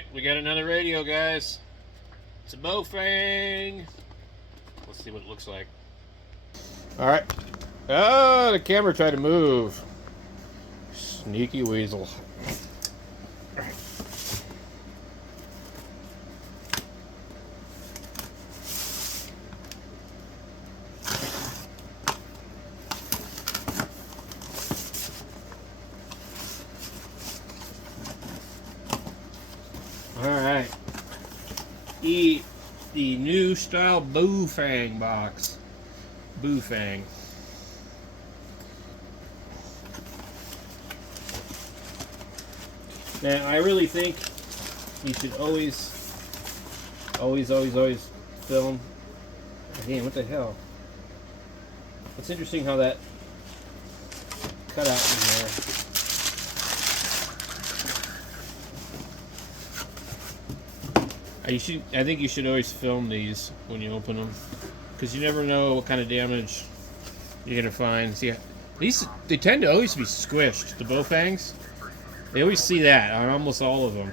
Alright, we got another radio, guys. It's a Baofeng. Let's see what it looks like. Alright. Oh, the camera tried to move. Sneaky weasel. Alright. The new style Baofeng box. Baofeng. Now, I really think you should always film. Damn, what the hell? It's interesting how that cut out in there. I think you should always film these when you open them, because you never know what kind of damage you're gonna find. See, they tend to always be squished. The Baofengs, they always see that on almost all of them.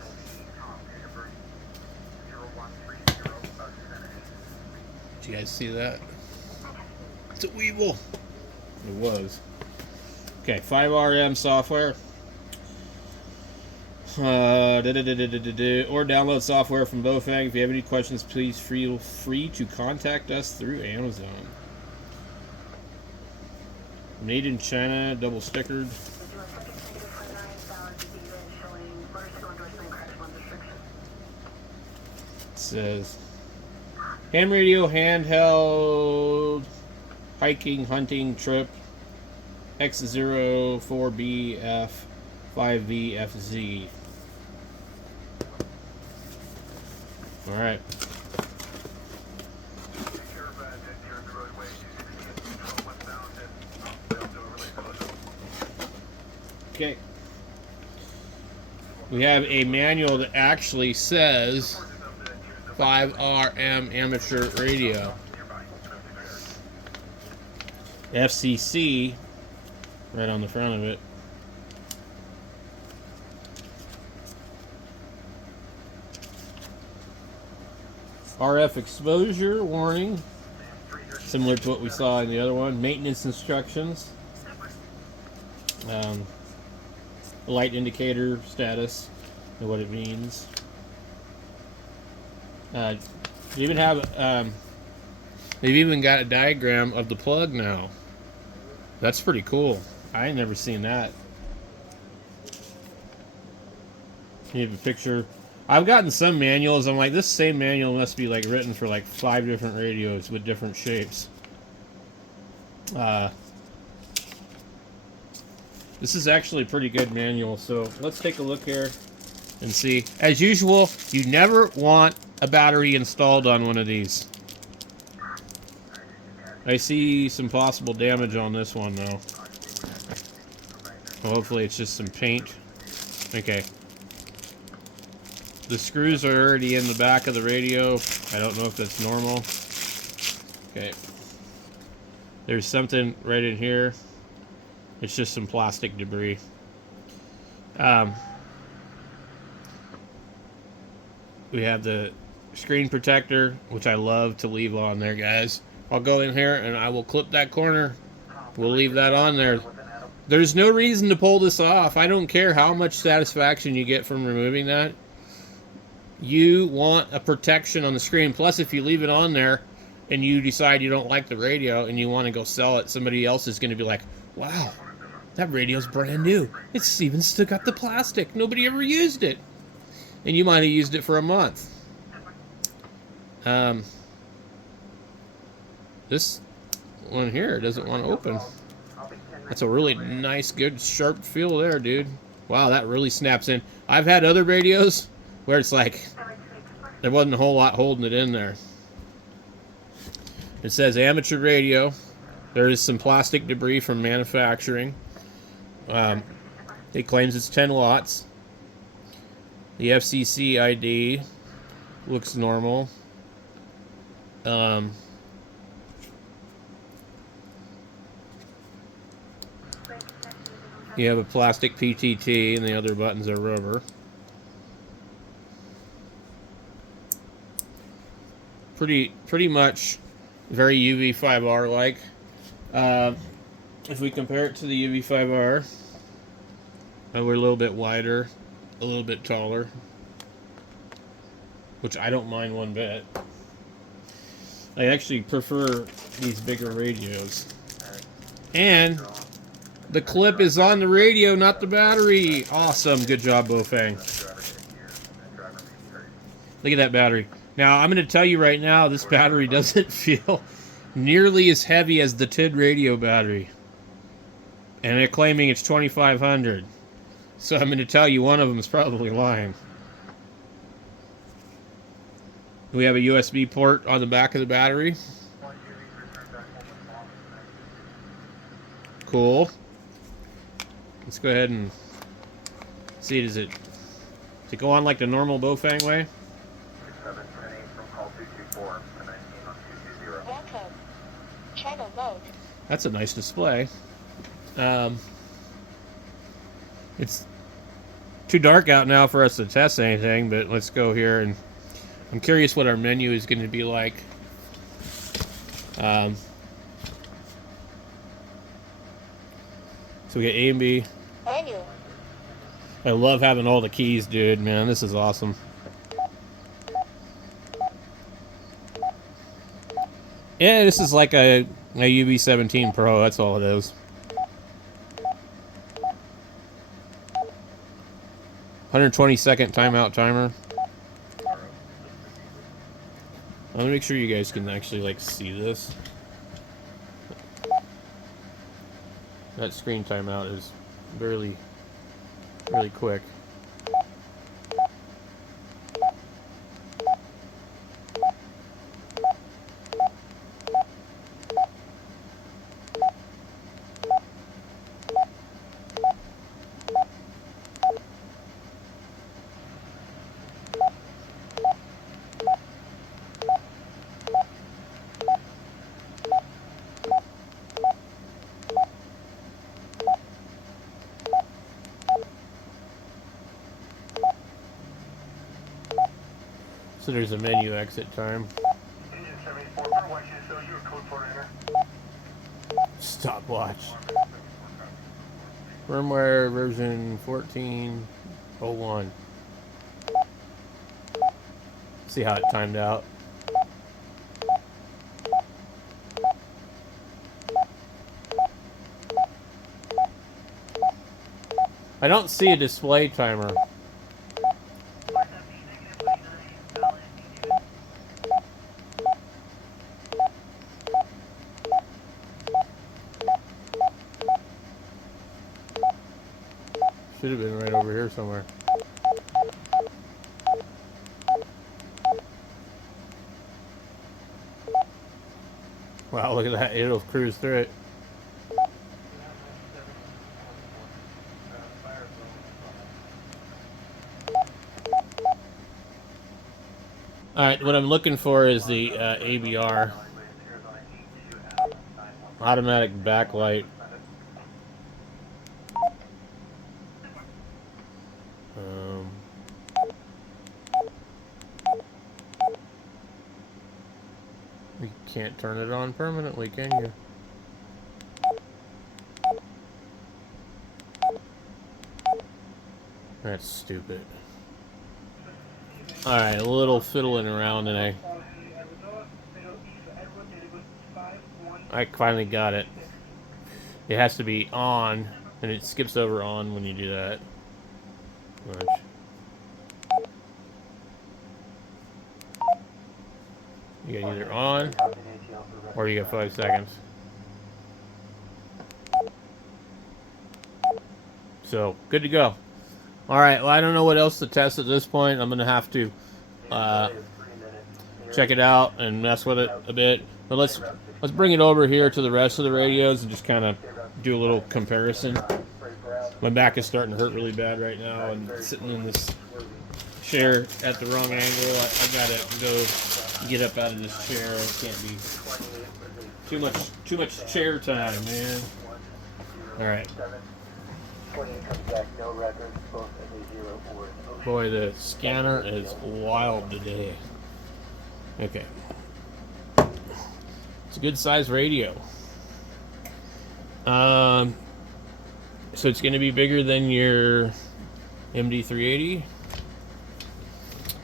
Did you guys see that? It's a weevil. It was. Okay, 5RM software. Or download software from Baofeng. If you have any questions, please feel free to contact us through Amazon. Made in China, double stickered. It says ham radio, handheld, hiking, hunting, trip, X04BF 5VFZ. All right. Okay. We have a manual that actually says 5RM amateur radio. FCC right on the front of it. RF exposure warning, similar to what we saw in the other one. Maintenance instructions. Light indicator status and what it means. You even have they've even got a diagram of the plug now. That's pretty cool. I ain't never seen that. You have a picture. I've gotten some manuals. I'm like, this same manual must be like written for like 5 different radios with different shapes. This is actually a pretty good manual. So let's take a look here and see. As usual, you never want a battery installed on one of these. I see some possible damage on this one though. Well, hopefully it's just some paint. Okay. The screws are already in the back of the radio. I don't know if that's normal. Okay. There's something right in here. It's just some plastic debris. We have the screen protector, which I love to leave on there, guys. I'll go in here and I will clip that corner. We'll leave that on there. There's no reason to pull this off. I don't care how much satisfaction you get from removing that. You want a protection on the screen. Plus, if you leave it on there and you decide you don't like the radio and you want to go sell it, somebody else is going to be like, wow, that radio's brand new. It's even still got the plastic. Nobody ever used it. And you might have used it for a month. This one here doesn't want to open. That's a really nice, good, sharp feel there, dude. Wow, that really snaps in. I've had other radios where it's like there wasn't a whole lot holding it in there. It says amateur radio. There is some plastic debris from manufacturing. It claims it's 10 watts. The FCC ID looks normal. You have a plastic PTT and the other buttons are rubber. pretty much very UV5R like. If we compare it to the UV5R, we're a little bit wider, a little bit taller, which I don't mind one bit. I actually prefer these bigger radios. And the clip is on the radio, not the battery. Awesome. Good job, Baofeng. Look at that battery. Now, I'm going to tell you right now, this battery doesn't feel nearly as heavy as the TID radio battery. And they're claiming it's 2,500. So I'm going to tell you one of them is probably lying. We have a USB port on the back of the battery. Cool. Let's go ahead and see. Does it go on like the normal Baofeng way? That's a nice display. It's too dark out now for us to test anything, but let's go here, and I'm curious what our menu is going to be like. So we got A and B. Menu. I love having all the keys, dude. Man, this is awesome. Yeah, this is like a UV17 Pro. That's all it is. 120-second timeout timer. I'm gonna make sure you guys can actually like see this. That screen timeout is really quick. So there's a menu exit time. Stopwatch. Firmware version 14.01. See how it timed out. I don't see a display timer. Should have been right over here somewhere. Wow, look at that. It'll cruise through it. Alright, what I'm looking for is the ABR. Automatic backlight. You can't turn it on permanently, can you? That's stupid. Alright, a little fiddling around, and I finally got it. It has to be on, and it skips over on when you do that. Watch. You got either on, or you got 5 seconds. So, good to go. Alright, well, I don't know what else to test at this point. I'm going to have to check it out and mess with it a bit. But let's bring it over here to the rest of the radios and just kind of do a little comparison. My back is starting to hurt really bad right now, and sitting in this chair at the wrong angle. I gotta go get up out of this chair. It can't be too much chair time, man. Alright. Boy, the scanner is wild today. Okay. It's a good size radio. So it's going to be bigger than your MD380.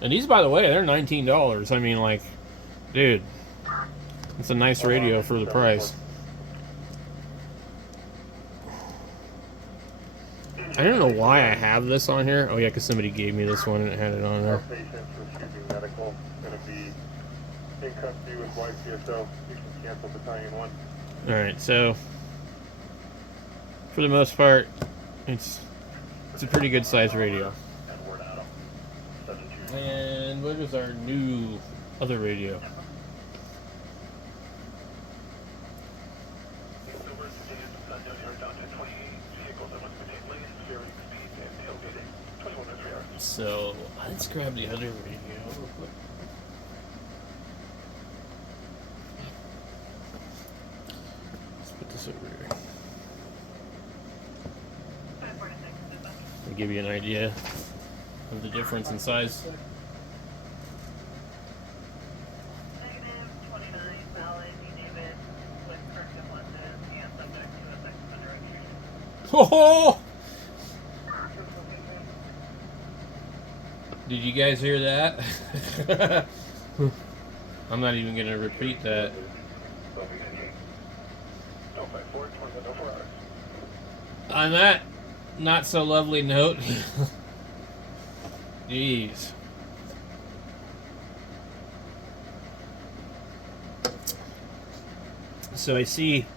And these, by the way, they're $19. I mean, like, dude, it's a nice radio for the price. I don't know why I have this on here. Oh yeah, because somebody gave me this one and it had it on there. Alright, so for the most part, it's a pretty good size radio. And what is our new other radio? So let's grab the other radio real quick. Let's put this over here. To give you an idea of the difference in size. Oh! Did you guys hear that? I'm not even going to repeat that. On that not so lovely note, jeez. So I see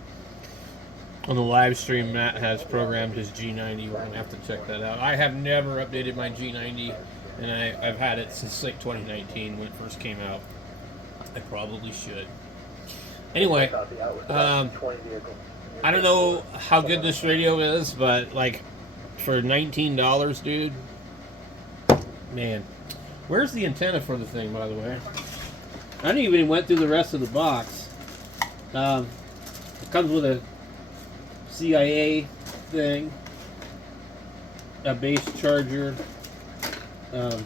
on the live stream Matt has programmed his G90. We're going to have to check that out. I have never updated my G90, and I've had it since like 2019 when it first came out. I probably should. Anyway, I don't know how good this radio is, but like for $19, dude, man. Where's the antenna for the thing, by the way? I didn't even went through the rest of the box. It comes with a CIA thing, a base charger, and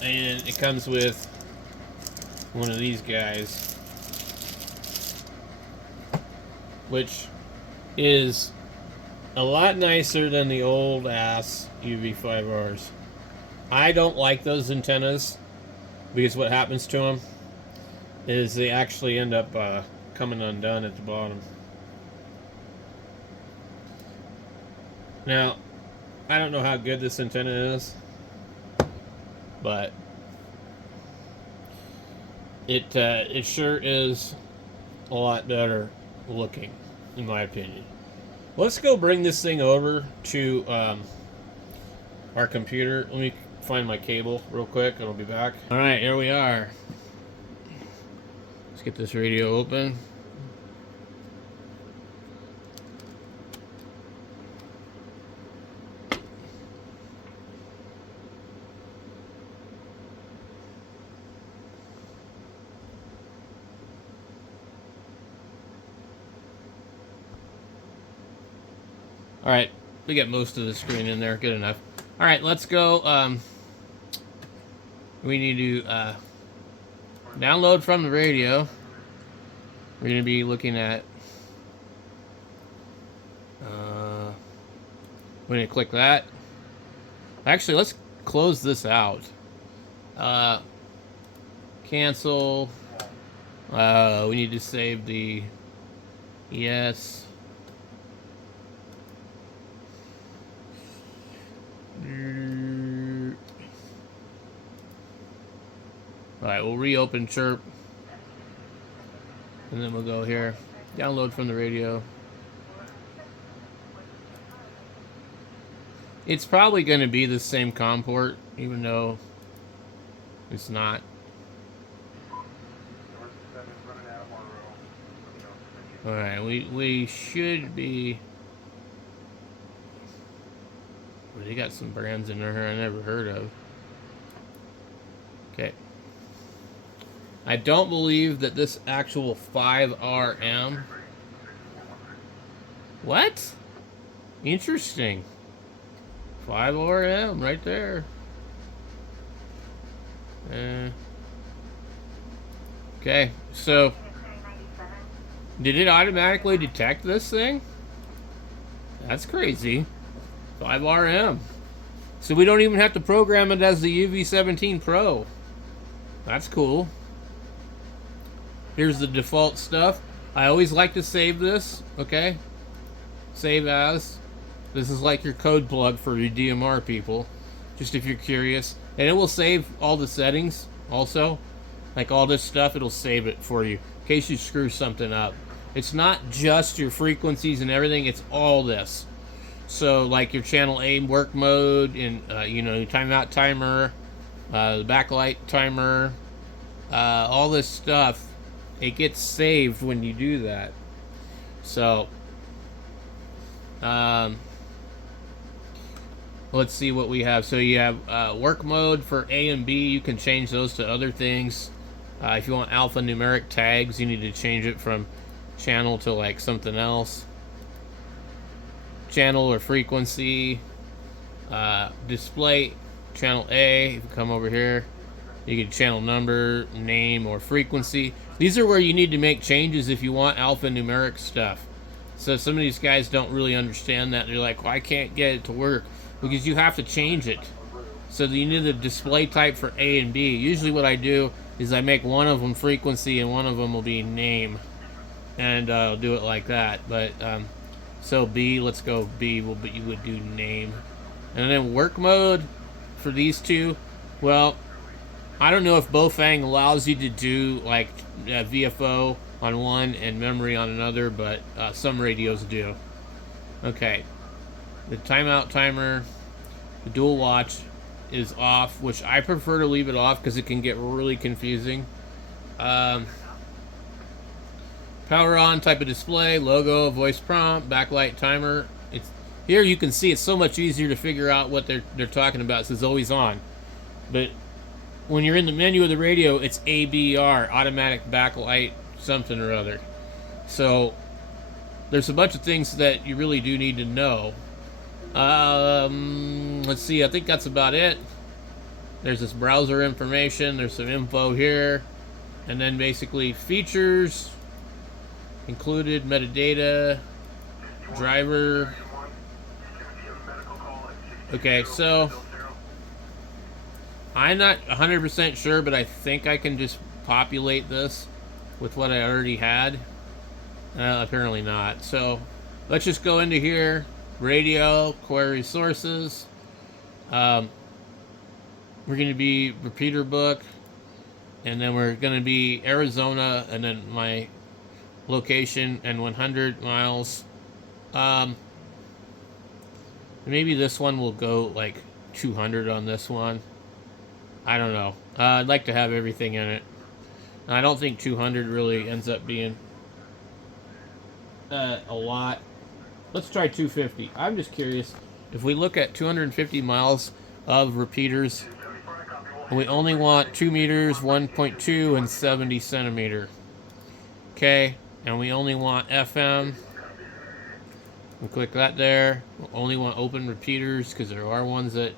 it comes with one of these guys, which is a lot nicer than the old ass UV5Rs. I don't like those antennas because what happens to them is they actually end up coming undone at the bottom. Now, I don't know how good this antenna is, but it sure is a lot better looking, in my opinion. Let's go bring this thing over to our computer. Let me find my cable real quick and I'll be back. Alright, here we are. Let's get this radio open. Alright, we got most of the screen in there. Good enough. Alright, let's go. We need to download from the radio. We're going to be looking at... we're going to click that. Actually, let's close this out. Cancel. We need to save the... Yes. Alright, we'll reopen Chirp. And then we'll go here. Download from the radio. It's probably going to be the same COM port, even though it's not. Alright, we should be... Well, they got some brands in there I never heard of. Okay. I don't believe that this actual 5RM... What? Interesting. 5RM right there. Okay, so Did it automatically detect this thing? That's crazy. 5RM. So we don't even have to program it as the UV17 Pro. That's cool. Here's the default stuff. I always like to save this, okay? Save as. This is like your code plug for your DMR people, just if you're curious. And it will save all the settings also. Like all this stuff, it'll save it for you in case you screw something up. It's not just your frequencies and everything, it's all this. So like your channel A work mode and timeout timer, the backlight timer, all this stuff, it gets saved when you do that. So let's see what we have. So you have work mode for A and B. You can change those to other things. If you want alphanumeric tags, you need to change it from channel to like something else. Channel or frequency. Display channel A. If you come over here, you get channel number, name, or frequency. These are where you need to make changes if you want alphanumeric stuff. So some of these guys don't really understand that. They're like, well, I can't get it to work. Because you have to change it. So you need the display type for A and B. Usually what I do is I make one of them frequency and one of them will be name. And I'll do it like that. But so B, let's go B, you would do name. And then work mode for these two. Well, I don't know if Baofeng allows you to do like VFO on one and memory on another, but some radios do. Okay. The timeout timer, the dual watch is off, which I prefer to leave it off because it can get really confusing. Power on type of display, logo, voice prompt, backlight timer. It's here you can see it's so much easier to figure out what they're talking about. It says always on, but when you're in the menu of the radio, it's ABR, automatic backlight something or other. So there's a bunch of things that you really do need to know. Let's see, I think that's about it. There's this browser information, there's some info here, and then basically features, included metadata, driver. Okay, so I'm not 100% sure, but I think I can just populate this with what I already had. Apparently not. So let's just go into here. Radio, query sources. We're going to be repeater book, and then we're going to be Arizona, and then my location and 100 miles. Maybe this one will go like 200 on this one. I don't know. I'd like to have everything in it. I don't think 200 really ends up being a lot. Let's try 250. I'm just curious. If we look at 250 miles of repeaters, and we only want 2 meters, 1.2, and 70 centimeter. Okay, and we only want FM. We'll click that there. We'll only want open repeaters because there are ones that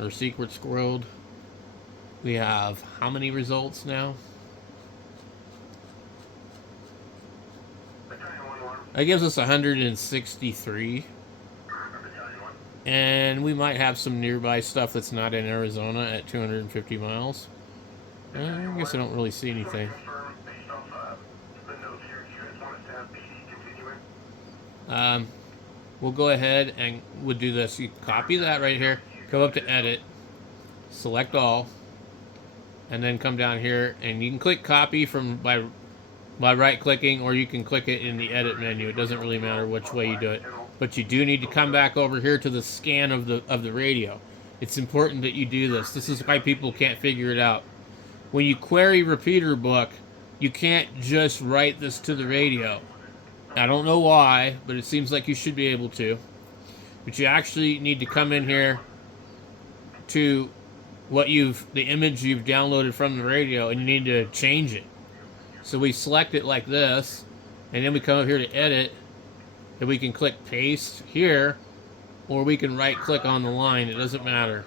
are secret squirreled. We have how many results now? That gives us 163. And we might have some nearby stuff that's not in Arizona at 250 miles. I guess I don't really see anything. We'll go ahead and we'll do this. You copy that right here, go up to edit, select all, and then come down here and you can click copy from by right clicking, or you can click it in the edit menu. It doesn't really matter which way you do it. But you do need to come back over here to the scan of the radio. It's important that you do this. This is why people can't figure it out. When you query repeater book, you can't just write this to the radio. I don't know why, but it seems like you should be able to. But you actually need to come in here to the image you've downloaded from the radio, and you need to change it. So we select it like this, and then we come over here to edit, and we can click paste here, or we can right click on the line. It doesn't matter.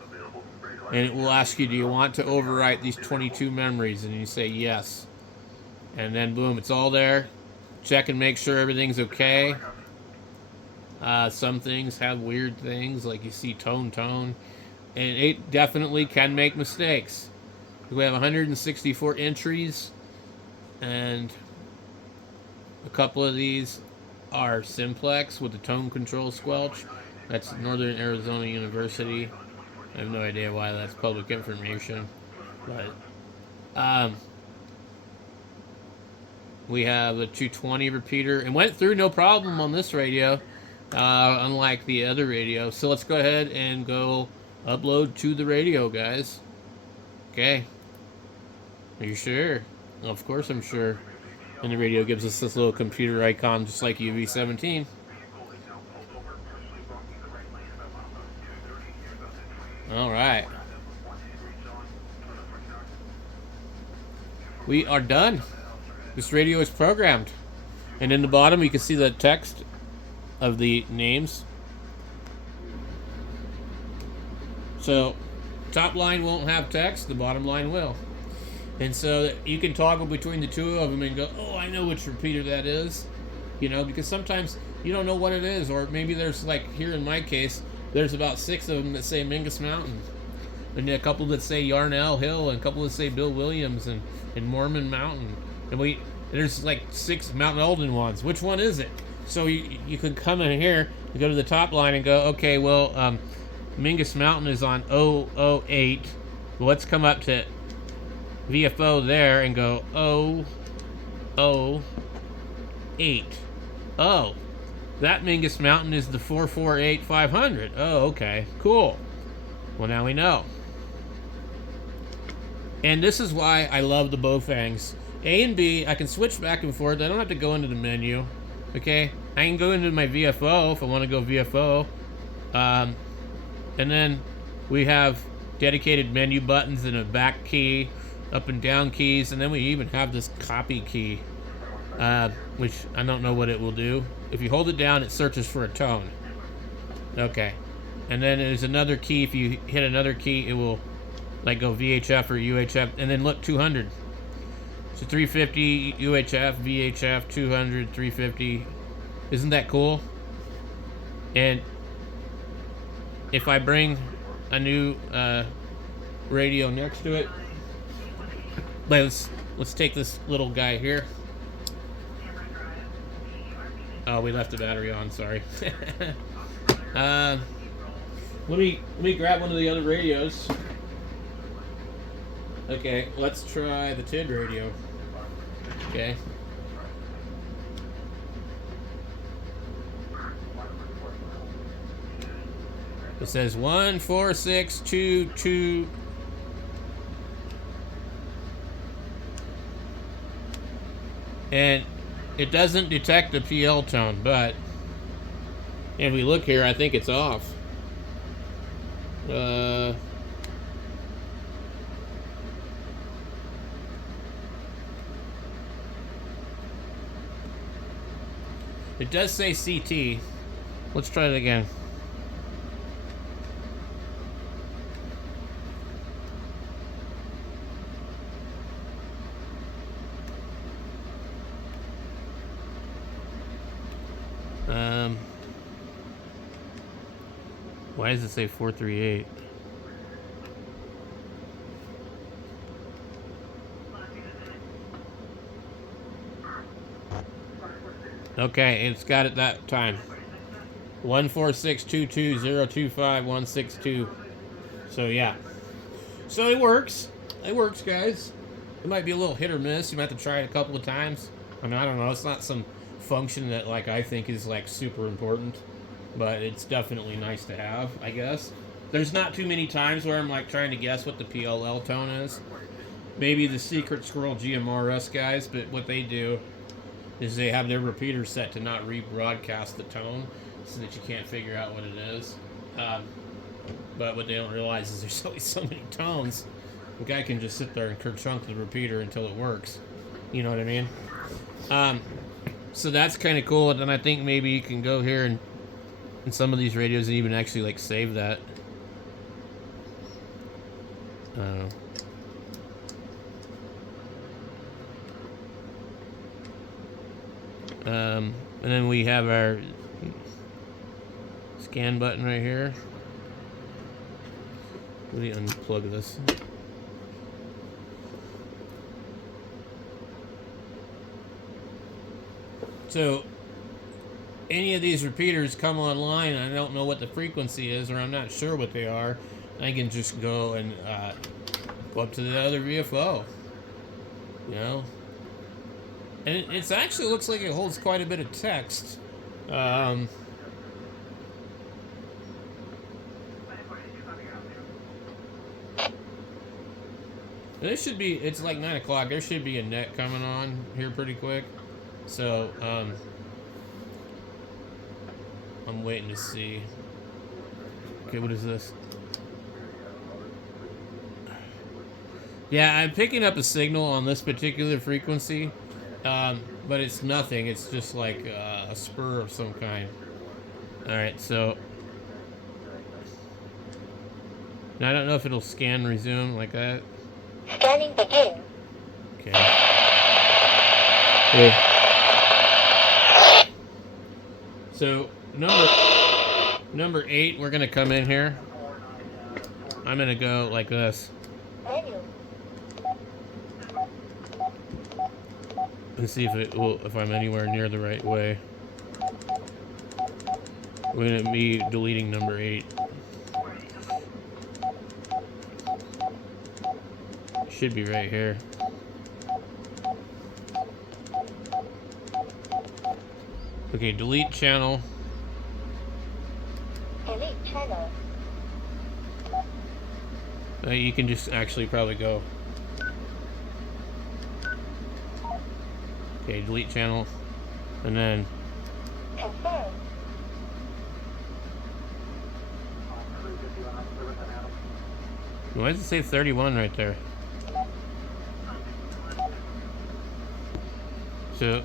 And it will ask you, do you want to overwrite these 22 memories? And you say yes. And then boom, it's all there. check and make sure everything's okay. Some things have weird things, like you see tone, and it definitely can make mistakes. We have 164 entries, and a couple of these are simplex with the tone control squelch. That's Northern Arizona University. I have no idea why that's public information, but we have a 220 repeater and went through no problem on this radio, unlike the other radio. So let's go ahead and go upload to the radio, guys. Okay. Are you sure? Of course I'm sure. And the radio gives us this little computer icon just like UV17. Alright. We are done. This radio is programmed. And in the bottom you can see the text of the names. So, top line won't have text, the bottom line will. And so you can toggle between the two of them and go, oh, I know which repeater that is. You know, because sometimes you don't know what it is. Or maybe there's, like here in my case, there's about 6 of them that say Mingus Mountain. And a couple that say Yarnell Hill, and a couple that say Bill Williams and Mormon Mountain. And there's like 6 Mount Eldon ones. Which one is it? So you can come in here and go to the top line and go, okay, well, Mingus Mountain is on 008. Well, let's come up to VFO there and go 008. Oh, that Mingus Mountain is the 448-500. Oh, okay, cool. Well, now we know. And this is why I love the Baofengs. A and B, I can switch back and forth. I don't have to go into the menu. Okay, I can go into my VFO if I want to go VFO. And then we have dedicated menu buttons and a back key, up and down keys, and then we even have this copy key, which I don't know what it will do. If you hold it down, it searches for a tone. Okay. And then there's another key. If you hit another key, it will like go VHF or UHF, and then look, 200. So 350 UHF, VHF, 200, 350. Isn't that cool? And if I bring a new radio next to it, let's take this little guy here. Oh, we left the battery on. Sorry. Let me grab one of the other radios. Okay, let's try the TID radio. Okay. It says 14622. And it doesn't detect the PL tone, but if we look here, I think it's off. It does say CT. Let's try it again. Why does it say 438? Okay, it's got it that time. 14622025162. So yeah. So it works. It works, guys. It might be a little hit or miss. You might have to try it a couple of times. I mean, I don't know. It's not some function that like I think is like super important, but it's definitely nice to have, I guess. There's not too many times where I'm like trying to guess what the PLL tone is. Maybe the Secret Squirrel GMRS guys, but what they do is they have their repeater set to not rebroadcast the tone so that you can't figure out what it is. But what they don't realize is there's always so many tones. The guy can just sit there and kerchunk the repeater until it works. You know what I mean? So that's kind of cool. And then I think maybe you can go here and in some of these radios and even actually like save that. And then we have our scan button right here. Let me unplug this. So, any of these repeaters come online and I don't know what the frequency is, or I'm not sure what they are, I can just go and go up to the other VFO. You know? And it actually looks like it holds quite a bit of text. There should be, it's like 9 o'clock, there should be a net coming on here pretty quick. So, I'm waiting to see. Okay, what is this? Yeah, I'm picking up a signal on this particular frequency, but it's nothing. It's just like a spur of some kind. Alright, so... Now, I don't know if it'll scan resume like that. Scanning begin. Okay. Hey. So, number 8, we're gonna come in here. I'm gonna go like this. Menu. And see if I'm anywhere near the right way. We're gonna be deleting number 8. Should be right here. Okay, delete channel. Delete channel. You can just actually probably go. Okay, delete channel. And then Confirm. why does it say 31 right there? So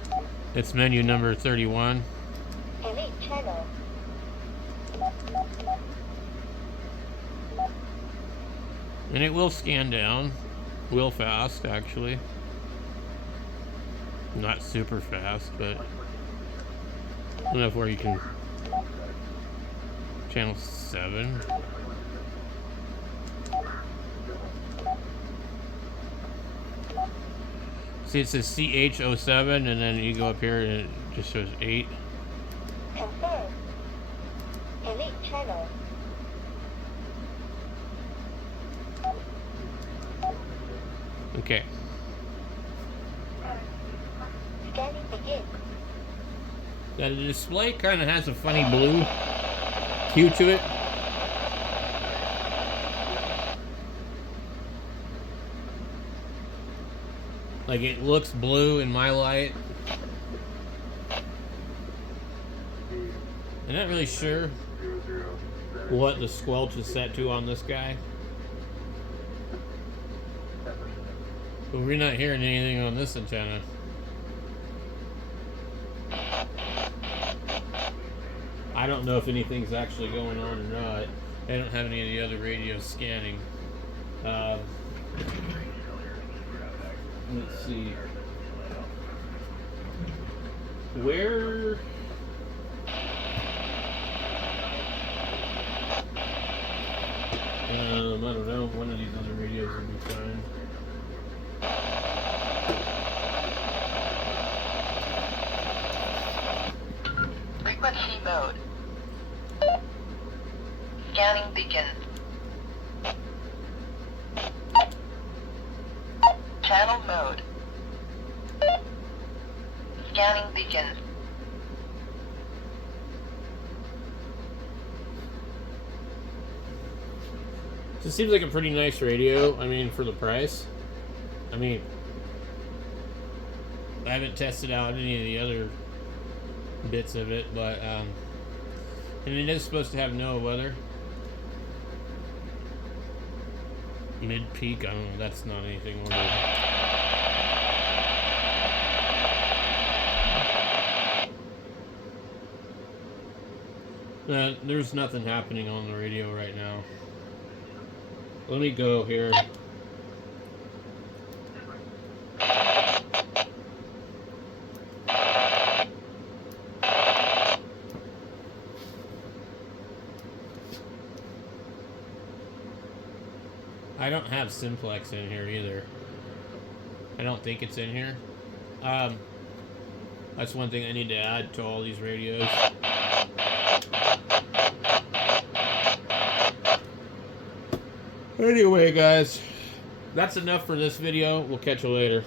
it's menu number 31. Delete channel. And it will scan down. Real fast, actually. Not super fast, but enough where you can. Channel 7. See, it says CH07, and then you go up here and it just shows 8. Confirm. Delete channel. Okay. Scanning begin. Now the display kind of has a funny blue hue to it. Like it looks blue in my light. I'm not really sure what the squelch is set to on this guy. But we're not hearing anything on this antenna. I don't know if anything's actually going on or not. I don't have any of the other radios scanning. Let's see. Where... I don't know. One of these other radios would be fine. Frequency mode. Scanning begin. Channel mode. Scanning begin. So it seems like a pretty nice radio. I mean, for the price. I mean, I haven't tested out any of the other bits of it, but and it is supposed to have no weather. Mid-peak, I don't know, that's not anything on there. There's nothing happening on the radio right now. Let me go here. I don't have simplex in here either. I don't think it's in here. That's one thing I need to add to all these radios. Anyway, guys, that's enough for this video. We'll catch you later.